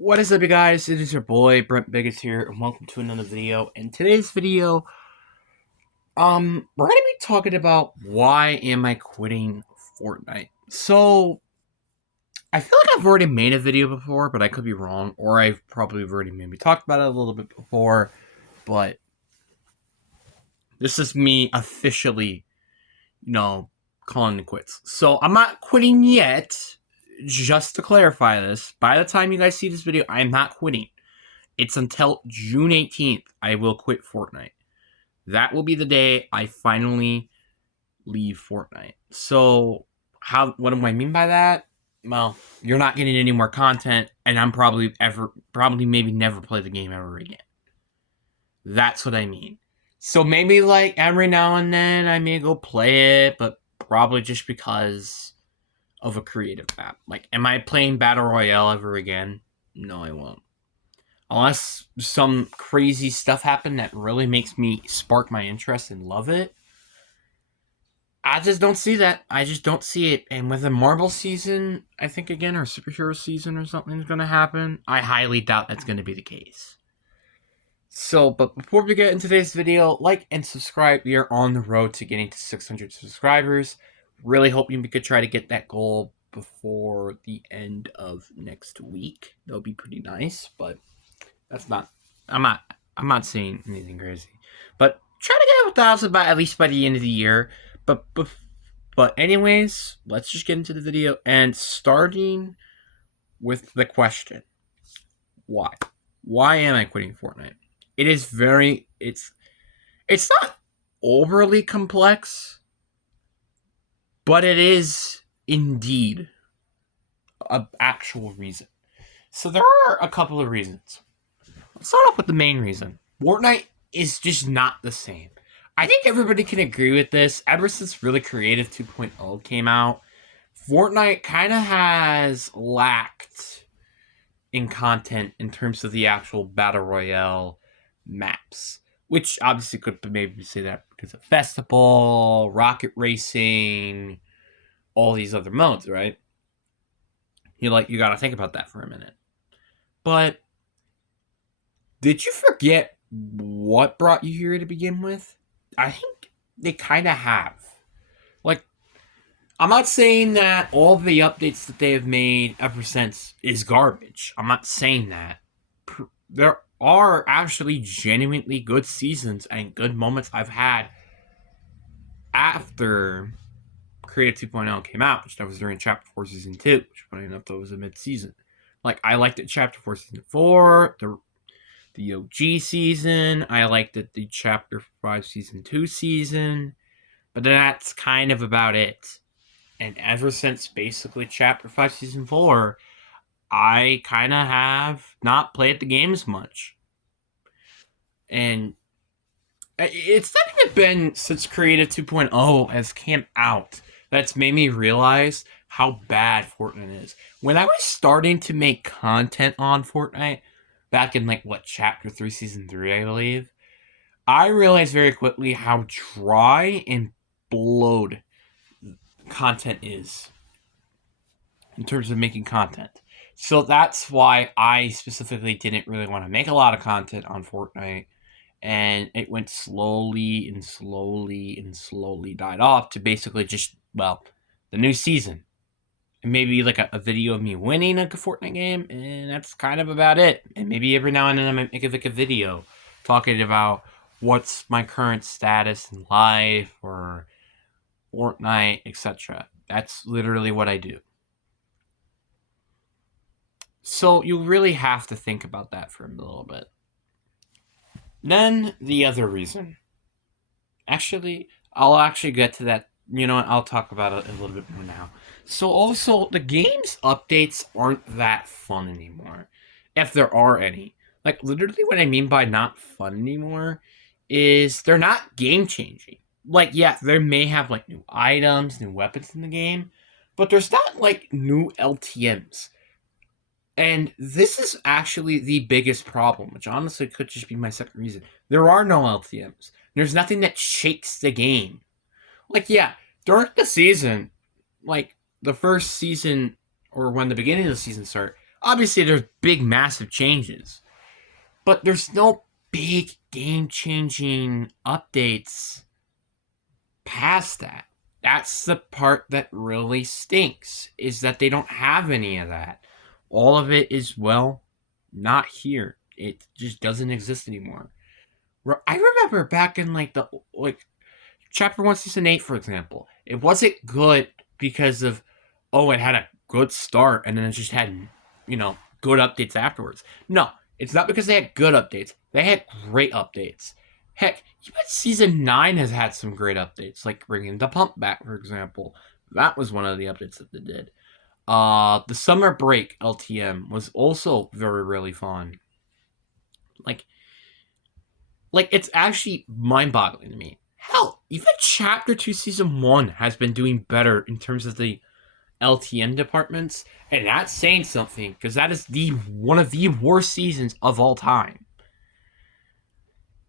What is up, you guys? It is your boy Brent Biggins here, and welcome to another video. In today's video, we're gonna be talking about why am I quitting Fortnite. So, I feel like I've already made a video before, but I could be wrong, or I've probably already maybe talked about it a little bit before. But this is me officially, calling it quits. So I'm not quitting yet. Just to clarify this, by the time you guys see this video, I am not quitting. It's until June 18th I will quit Fortnite. That will be the day I finally leave Fortnite. So, what do I mean by that? Well, you're not getting any more content, and I'm probably maybe never play the game ever again. That's what I mean. So maybe like every now and then I may go play it, but probably just because of a creative map. Like, am I playing Battle Royale ever again? No, I won't. Unless some crazy stuff happened that really makes me spark my interest and love it. I just don't see that. I just don't see it. And with a Marvel season, I think again, or superhero season or something is going to happen, I highly doubt that's going to be the case. So, but before we get into today's video, like and subscribe. We are on the road to getting to 600 subscribers. Really hoping we could try to get that goal before the end of next week. That would be pretty nice, but that's not. I'm not saying anything crazy, but try to get 1,000 by at least by the end of the year. But anyways, let's just get into the video and starting with the question: why? Why am I quitting Fortnite? It is very. It's not overly complex, but it is indeed an actual reason. So there are a couple of reasons. Let's start off with the main reason. Fortnite is just not the same. I think everybody can agree with this. Ever since really Creative 2.0 came out, Fortnite kind of has lacked in content in terms of the actual Battle Royale maps. Which obviously could maybe say that because of Festival, Rocket Racing, all these other modes, right? You gotta think about that for a minute. But did you forget what brought you here to begin with? I think they kind of have. Like, I'm not saying that all the updates that they have made ever since is garbage. I'm not saying that. There are actually genuinely good seasons and good moments I've had after Creative 2.0 came out, which that was during Chapter 4 Season 2, which funny enough, that was a mid-season. Like, I liked it Chapter 4 Season 4, the OG season. I liked it the Chapter 5 Season 2 season. But that's kind of about it. And ever since basically Chapter 5 Season 4, I kind of have not played the games much. And it's not even been since Creative 2.0 has came out that's made me realize how bad Fortnite is. When I was starting to make content on Fortnite, back in Chapter 3 Season 3, I believe, I realized very quickly how dry and bloated content is in terms of making content. So that's why I specifically didn't really want to make a lot of content on Fortnite, and it went slowly and slowly and slowly died off to basically just, well, the new season. And maybe like a video of me winning a Fortnite game, and that's kind of about it. And maybe every now and then I might make like a video talking about what's my current status in life or Fortnite, etc. That's literally what I do. So you really have to think about that for a little bit. Then the other reason. Actually, I'll actually get to that. You know what? I'll talk about it a little bit more now. So also, the game's updates aren't that fun anymore. If there are any. Like, literally what I mean by not fun anymore is they're not game-changing. Like, yeah, they may have, like, new items, new weapons in the game, but there's not, like, new LTMs. And this is actually the biggest problem, which honestly could just be my second reason. There are no LTMs. There's nothing that shakes the game. Like, yeah, during the season, like, the first season, or when the beginning of the season started, Obviously, there's big, massive changes, but there's no big game-changing updates past that. That's the part that really stinks, is that they don't have any of that. All of it is, well, not here. It just doesn't exist anymore. I remember back in like chapter 1 season 8, for example, it wasn't good because of, oh, it had a good start and then it just had, good updates afterwards. No, it's not because they had good updates. They had great updates. Heck, even season 9 has had some great updates, like bringing the pump back, for example. That was one of the updates that they did. The summer break LTM was also very, really fun. Like, it's actually mind-boggling to me. Hell, even Chapter 2 Season 1 has been doing better in terms of the LTM departments, and that's saying something, because that is one of the worst seasons of all time.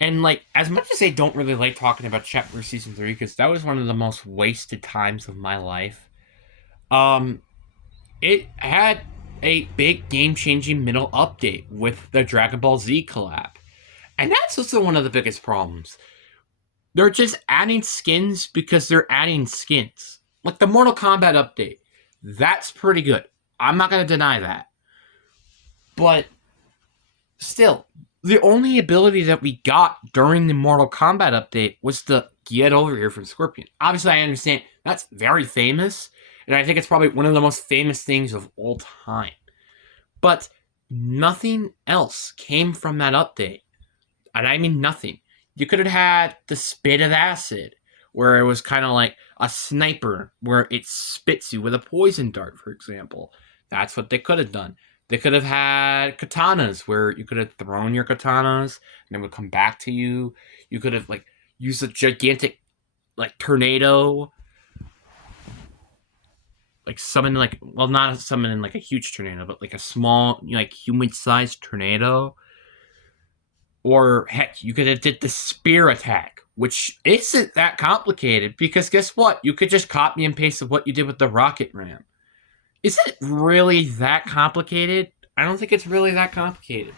And, as much as I don't really like talking about Chapter Season 3, because that was one of the most wasted times of my life, it had a big game-changing middle update with the Dragon Ball Z collab. And that's also one of the biggest problems. They're just adding skins because they're adding skins. Like the Mortal Kombat update. That's pretty good. I'm not going to deny that. But still, the only ability that we got during the Mortal Kombat update was the get over here from Scorpion. Obviously, I understand that's very famous. And I think it's probably one of the most famous things of all time. But nothing else came from that update. And I mean nothing. You could have had the spit of acid, where it was kind of like a sniper, where it spits you with a poison dart, for example. That's what they could have done. They could have had katanas, where you could have thrown your katanas, and they would come back to you. You could have, used a gigantic, tornado. Summon, not summon a huge tornado, but a small, human-sized tornado. Or, heck, you could have did the spear attack, which isn't that complicated, because guess what? You could just copy and paste what you did with the rocket ram. Is it really that complicated? I don't think it's really that complicated.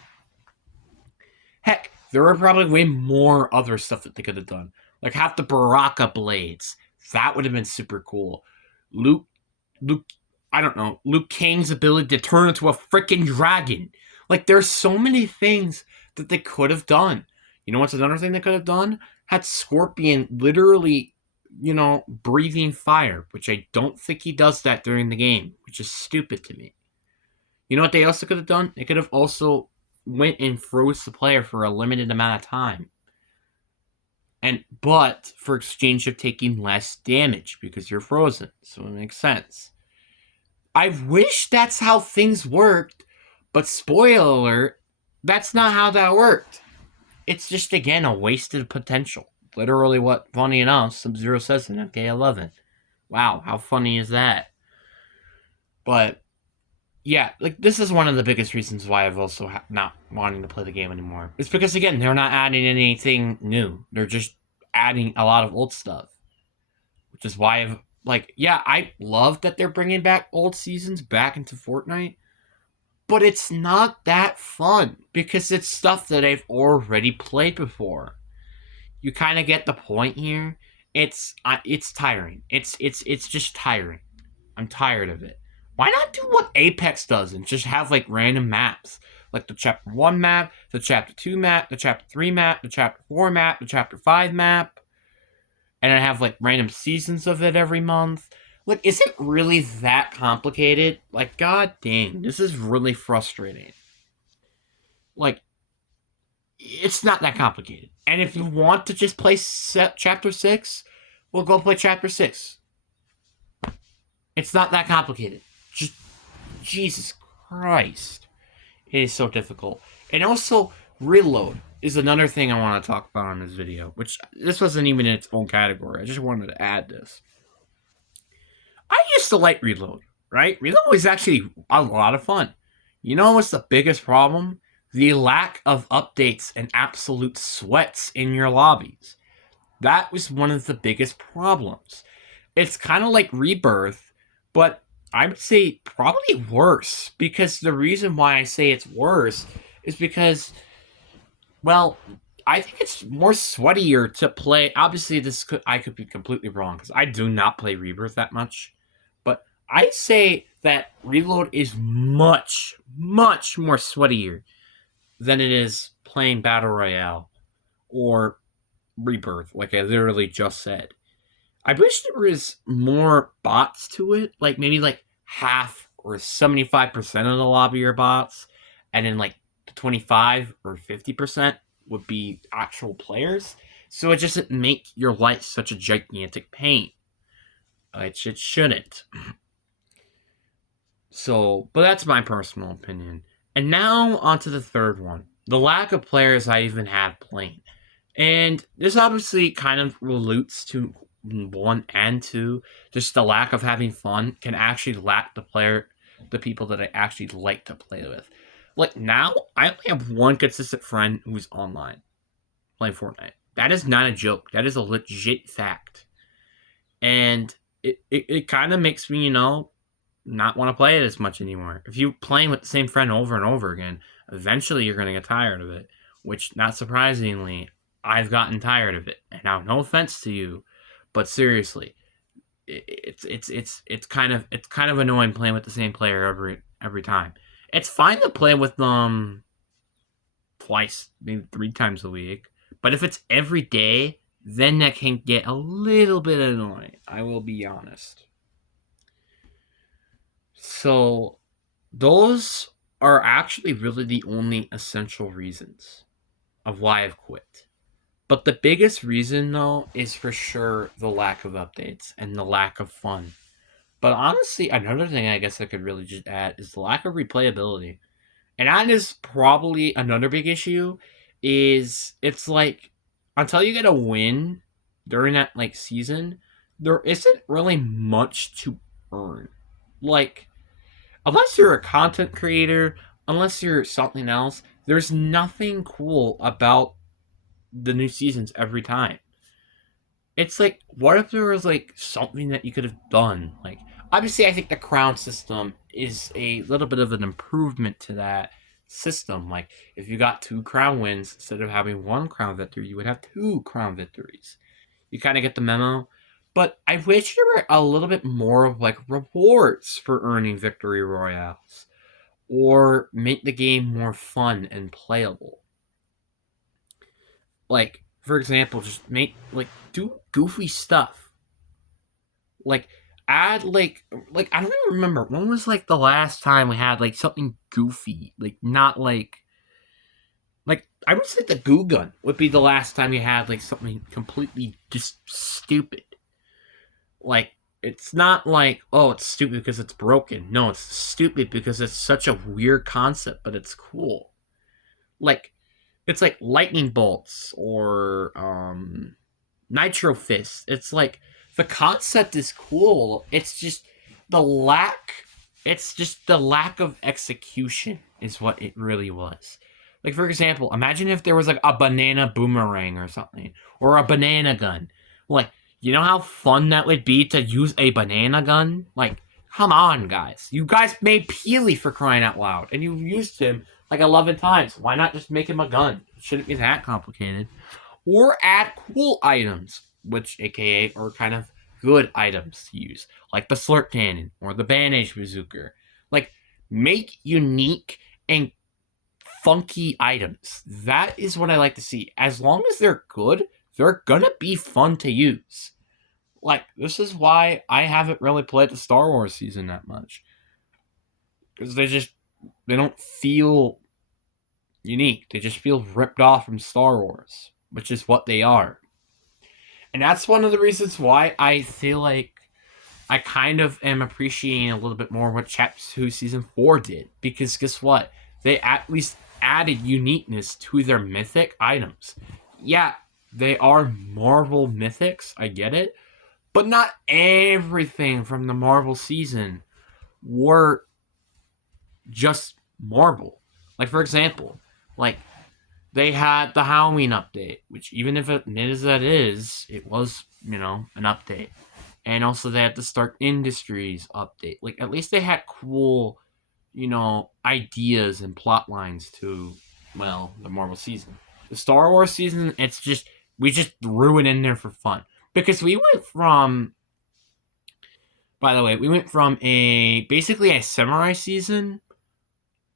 Heck, there are probably way more other stuff that they could have done. Like have the Baraka blades. That would have been super cool. Luke, I don't know, Luke Kang's ability to turn into a freaking dragon. There's so many things that they could have done. You know what's another thing they could have done? Had Scorpion literally, breathing fire, which I don't think he does that during the game, which is stupid to me. You know what they also could have done? They could have also went and froze the player for a limited amount of time. But for exchange of taking less damage because you're frozen. So it makes sense. I wish that's how things worked, but spoiler alert, that's not how that worked. It's just, again, a wasted potential. Literally what, funny enough, Sub-Zero says in MK11. Wow, how funny is that? But, yeah, this is one of the biggest reasons why I've also not wanting to play the game anymore. It's because, again, they're not adding anything new. They're just adding a lot of old stuff. Which is why I've, I love that they're bringing back old seasons back into Fortnite. But it's not that fun, because it's stuff that I've already played before. You kind of get the point here. It's tiring. It's just tiring. I'm tired of it. Why not do what Apex does and just have random maps? Like the Chapter 1 map, the Chapter 2 map, the Chapter 3 map, the Chapter 4 map, the Chapter 5 map. And I have random seasons of it every month. Is it really that complicated? God dang, this is really frustrating. It's not that complicated. And if you want to just play Chapter 6, well, go play Chapter 6. It's not that complicated. Just, Jesus Christ. It is so difficult. And also, reload is another thing I want to talk about in this video, which this wasn't even in its own category. I just wanted to add this. I used to like reload, right? Reload was actually a lot of fun. You know what's the biggest problem? The lack of updates and absolute sweats in your lobbies. That was one of the biggest problems. It's kind of like Rebirth, but I would say probably worse, because the reason why I say it's worse is because, well, I think it's more sweatier to play. Obviously, I could be completely wrong because I do not play Rebirth that much, but I say that Reload is much, much more sweatier than it is playing Battle Royale or Rebirth, like I literally just said. I wish there was more bots to it, like maybe like half or 75% of the lobby are bots, and then like 25 or 50% would be actual players. So it doesn't make your life such a gigantic pain, which it shouldn't. So, but that's my personal opinion. And now on to the third one, the lack of players I even have playing. And this obviously kind of relates to one and two. Just the lack of having fun can actually lack the people that I actually like to play with. Like now, I only have one consistent friend who's online playing Fortnite. That is not a joke. That is a legit fact. And it kind of makes me, not want to play it as much anymore. If you playing with the same friend over and over again, eventually you're going to get tired of it. Which, not surprisingly, I've gotten tired of it. And now, no offense to you, but seriously, it's kind of annoying playing with the same player every time. It's fine to play with them twice, maybe 3 times a week, but if it's every day, then that can get a little bit annoying. I will be honest. So, those are actually really the only essential reasons of why I've quit. But the biggest reason, though, is for sure the lack of updates and the lack of fun. But honestly, another thing I guess I could really just add is the lack of replayability. And that is probably another big issue, is it's like, until you get a win during that, like, season, there isn't really much to earn. Like, unless you're a content creator, unless you're something else, there's nothing cool about the new seasons every time. It's like, what if there was like something that you could have done? Like, obviously, I think the crown system is a little bit of an improvement to that system. Like, if you got 2 crown wins instead of having 1 crown victory, you would have 2 crown victories. You kind of get the memo. But I wish there were a little bit more of like rewards for earning victory royales, or make the game more fun and playable. Like, for example, just do goofy stuff. Like, add like I don't even remember when was like the last time we had like something goofy. Like, not like I would say the goo gun would be the last time you had like something completely just stupid. Like, it's not like, oh, it's stupid because it's broken. No, it's stupid because it's such a weird concept, but it's cool. Like, it's like lightning bolts or nitro fist. It's like, the concept is cool. It's just the lack of execution is what it really was. Like, for example, imagine if there was like a banana boomerang or something, or a banana gun. Like, you know how fun that would be to use a banana gun? Like, come on, guys. You guys made Peely, for crying out loud, and you used him like 11 times. Why not just make him a gun? It shouldn't be that complicated. Or add cool items, which aka are kind of good items to use, like the slurp cannon or the bandage bazooka. Like, make unique and funky items. That is what I like to see. As long as they're good, they're gonna be fun to use. Like, this is why I haven't really played the Star Wars season that much, because they don't feel unique. They just feel ripped off from Star Wars, which is what they are. And that's one of the reasons why I feel like I kind of am appreciating a little bit more what Chapter 2 Season 4 did. Because guess what? They at least added uniqueness to their mythic items. Yeah, they are Marvel mythics, I get it. But not everything from the Marvel season were just Marvel. Like, for example, like, they had the Halloween update, which, even if it as that is, it was, an update. And also they had the Stark Industries update. Like at least they had cool, ideas and plot lines to, well, the Marvel season. The Star Wars season, it's just we just threw it in there for fun because we went from. By the way, we went from a basically a samurai season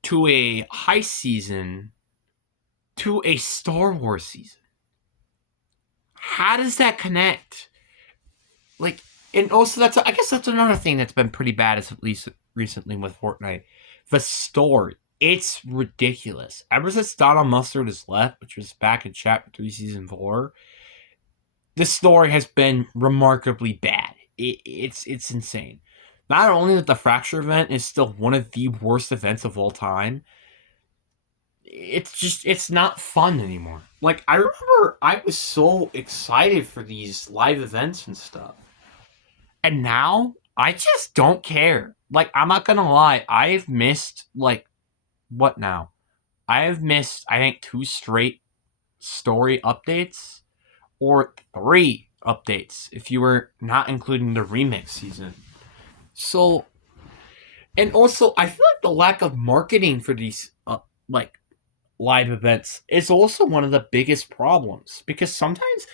to a heist season to a Star Wars season. How does that connect? Like, and also I guess that's another thing that's been pretty bad, is at least recently with Fortnite. The story, it's ridiculous. Ever since Donald Mustard has left, which was back in Chapter 3, Season 4, the story has been remarkably bad. It's insane. Not only that the Fracture event is still one of the worst events of all time, it's not fun anymore. Like, I remember I was so excited for these live events and stuff. And now I just don't care. Like, I'm not gonna lie, I've missed like what now? I have missed, I think, 2 straight story updates, or 3 updates if you were not including the remix season. So, and also I feel like the lack of marketing for these like live events is also one of the biggest problems, because sometimes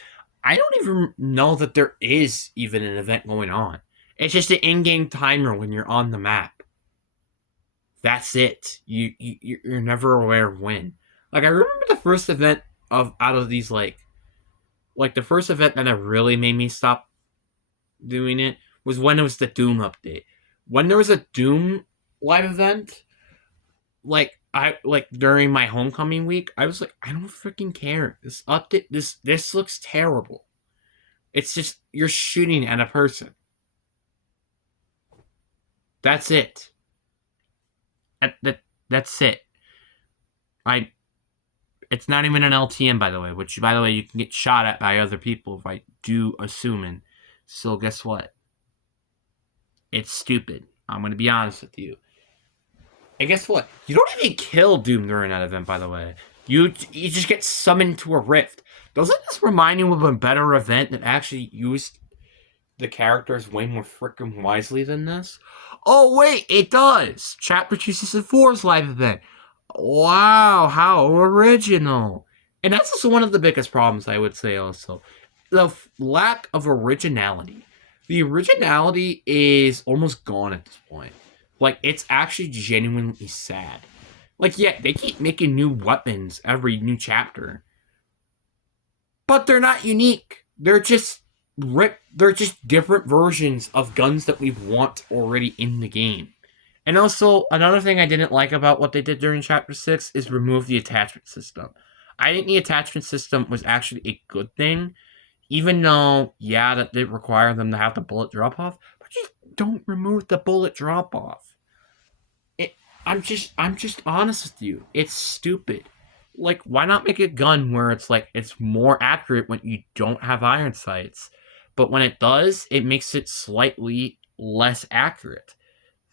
I don't even know that there is even an event going on. It's just an in-game timer when you're on the map. That's it. You're never aware of when. Like, I remember the first event of out of these like the first event that really made me stop doing it was when it was the Doom update. When there was a Doom live event, like I like during my homecoming week, I was like, I don't freaking care. This update, this looks terrible. It's just you're shooting at a person. That's it. That's it. I. It's not even an LTM, by the way. Which, by the way, you can get shot at by other people if I do assuming. So guess what? It's stupid. I'm gonna be honest with you. And guess what? You don't even kill Doom during that event, by the way. You just get summoned to a rift. Doesn't this remind you of a better event that actually used the characters way more freaking wisely than this? Oh, wait, it does! Chapter 2 Season 4's live event. Wow, how original. And that's also one of the biggest problems, I would say, also. The lack of originality. The originality is almost gone at this point. Like, it's actually genuinely sad. Like, yeah, they keep making new weapons every new chapter. But they're not unique. They're just different versions of guns that we want already in the game. And also, another thing I didn't like about what they did during Chapter 6 is remove the attachment system. I think the attachment system was actually a good thing, even though, yeah, that did require them to have the bullet drop off, but just don't remove the bullet drop off. I'm just honest with you. It's stupid. Like, why not make a gun where it's like it's more accurate when you don't have iron sights, but when it does, it makes it slightly less accurate.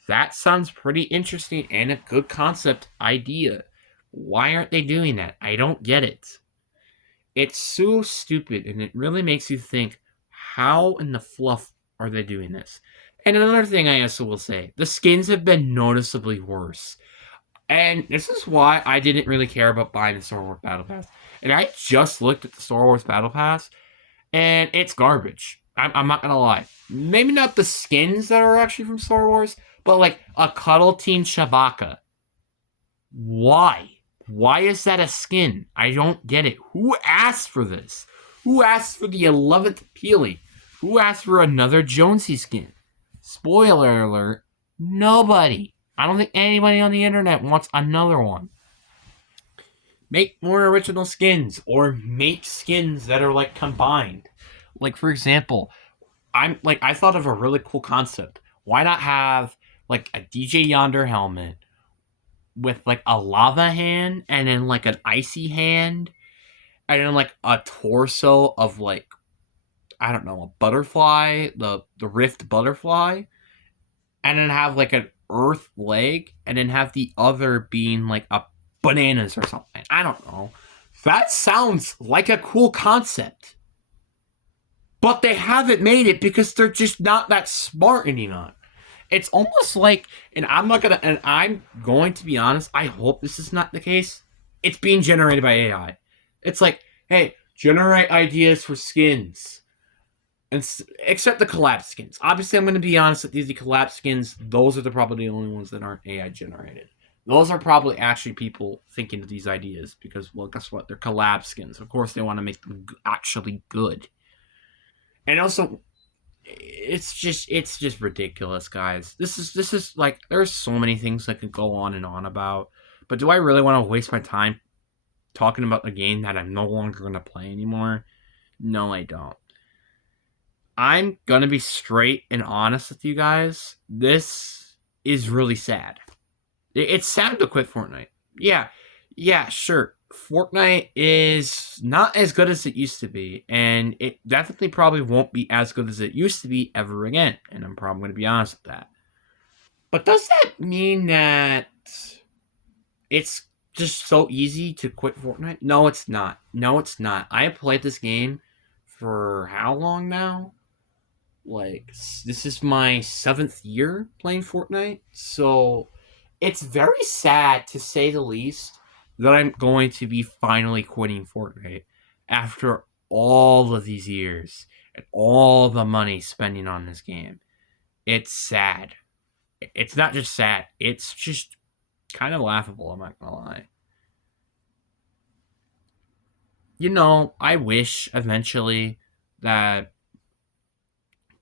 That sounds pretty interesting and a good concept idea. Why aren't they doing that? I don't get it. It's so stupid, and it really makes you think, how in the fluff are they doing this? And another thing I also will say, the skins have been noticeably worse. And this is why I didn't really care about buying the Star Wars Battle Pass. And I just looked at the Star Wars Battle Pass, and it's garbage. I'm not gonna lie. Maybe not the skins that are actually from Star Wars, but like a Cuddle Teen Chewbacca. Why? Why is that a skin? I don't get it. Who asked for this? Who asked for the 11th Peely? Who asked for another Jonesy skin? Spoiler alert, nobody. I don't think anybody on the internet wants another one. Make more original skins, or make skins that are like combined. Like, for example, I thought of a really cool concept. Why not have like a DJ Yonder helmet with like a lava hand, and then like an icy hand, and then like a torso of like, I don't know, a butterfly, the rift butterfly, and then have like an earth leg, and then have the other being like a bananas or something. I don't know. That sounds like a cool concept. but they haven't made it because they're just not that smart anymore. It's almost like, and I'm going to be honest, I hope this is not the case. It's being generated by AI. It's like, hey, generate ideas for skins. And except the collab skins. Obviously, I'm going to be honest with you, the collab skins, those are probably the only ones that aren't AI generated. Those are probably actually people thinking of these ideas because, well, guess what? They're collab skins. Of course, they want to make them actually good. And also, it's just ridiculous, guys. This is like there's so many things I could go on about, but do I really want to waste my time talking about a game that I'm no longer going to play anymore? No, I don't. I'm gonna be straight and honest with you guys. This is really sad. It's sad to quit Fortnite. Yeah, yeah, sure. Fortnite is not as good as it used to be, and it definitely probably won't be as good as it used to be ever again. And I'm probably gonna be honest with that. But does that mean that it's just so easy to quit Fortnite? No, it's not. No, it's not. I have played this game for how long now? Like, this is my 7th year playing Fortnite, so it's very sad to say the least that I'm going to be finally quitting Fortnite after all of these years and all the money spending on this game. It's sad. It's not just sad, it's just kind of laughable, I'm not gonna lie. I wish eventually that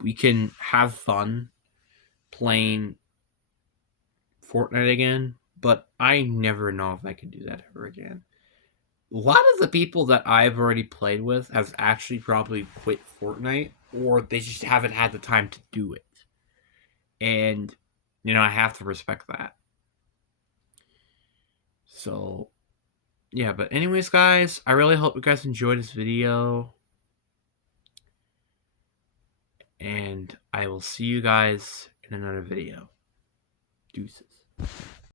we can have fun playing Fortnite again, but I never know if I can do that ever again. A lot of the people that I've already played with have actually probably quit Fortnite, or they just haven't had the time to do it. And, I have to respect that. So, yeah, but anyways, guys, I really hope you guys enjoyed this video. And I will see you guys in another video. Deuces.